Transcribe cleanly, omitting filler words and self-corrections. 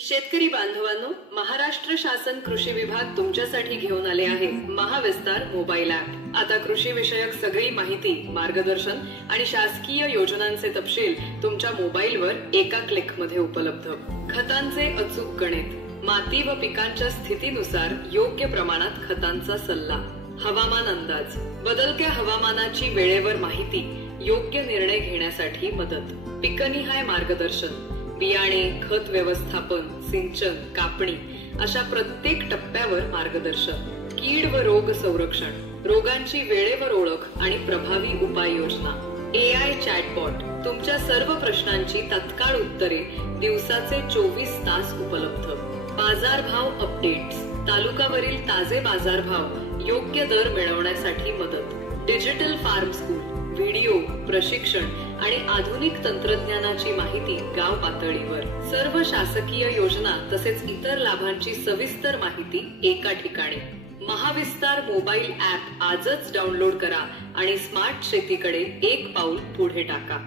शेतकरी बांधवांनो, महाराष्ट्र शासन कृषी विभाग तुमच्यासाठी घेऊन आले आहे महाविस्तार मोबाईल ऍप। आता कृषी विषयक सगळी माहिती, मार्गदर्शन आणि शासकीय योजनांचे तपशील तुमच्या मोबाईलवर एका क्लिकमध्ये उपलब्ध। खतांचे अचूक गणित, माती व पिकांच्या स्थितीनुसार योग्य प्रमाणात खतांचा सल्ला, हवामान अंदाज, बदलत्या हवामानाची वेळेवर माहिती, योग्य निर्णय घेण्यासाठी मदत, पिकनिहाय मार्गदर्शन, बियाणे, खत व्यवस्थापन, सिंचन, कापणी अशा प्रत्येक टप्प्यावर मार्गदर्शन, कीड व रोग संरक्षण, रोगांची वेळेवर ओळख आणि प्रभावी उपाययोजना, AI चॅटबॉट, तुमच्या सर्व प्रश्नांची तत्काळ उत्तरे दिवसाचे 24 तास उपलब्ध, बाजारभाव अपडेट्स, तालुकावरील ताजे बाजारभाव, योग्य दर मिळवण्यासाठी मदत, डिजिटल फार्म स्कूल, व्हिडिओ, प्रशिक्षण आणि आधुनिक तंत्रज्ञानाची माहिती गाव पातळीवर, सर्व शासकीय योजना तसेच इतर लाभांची सविस्तर माहिती एका ठिकाणी। महाविस्तार मोबाईल ऍप आजच डाउनलोड करा आणि स्मार्ट शेतीकडे एक पाऊल पुढे टाका।